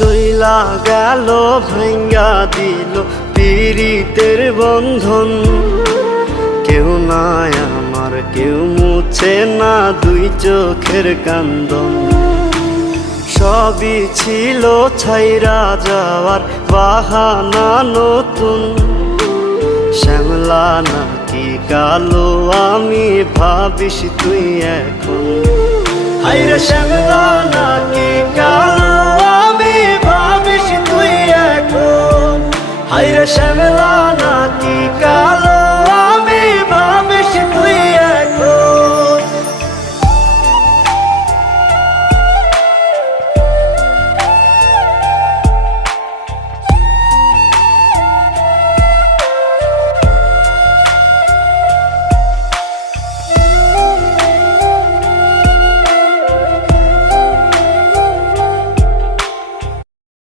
চইলা গেল ভাঙ্গা দিল পীড়িতের বন্ধন। কেউ নাই আমার, কেউ মুছে না দুই চোখের কান্দন। সবই ছিল ছাইরা যাওয়ার বাহানা নতুন। শ্যামলা নাকি কালো আমি ভাবিস তুই এখন। হায়রে শ্যামলা নাকি কালো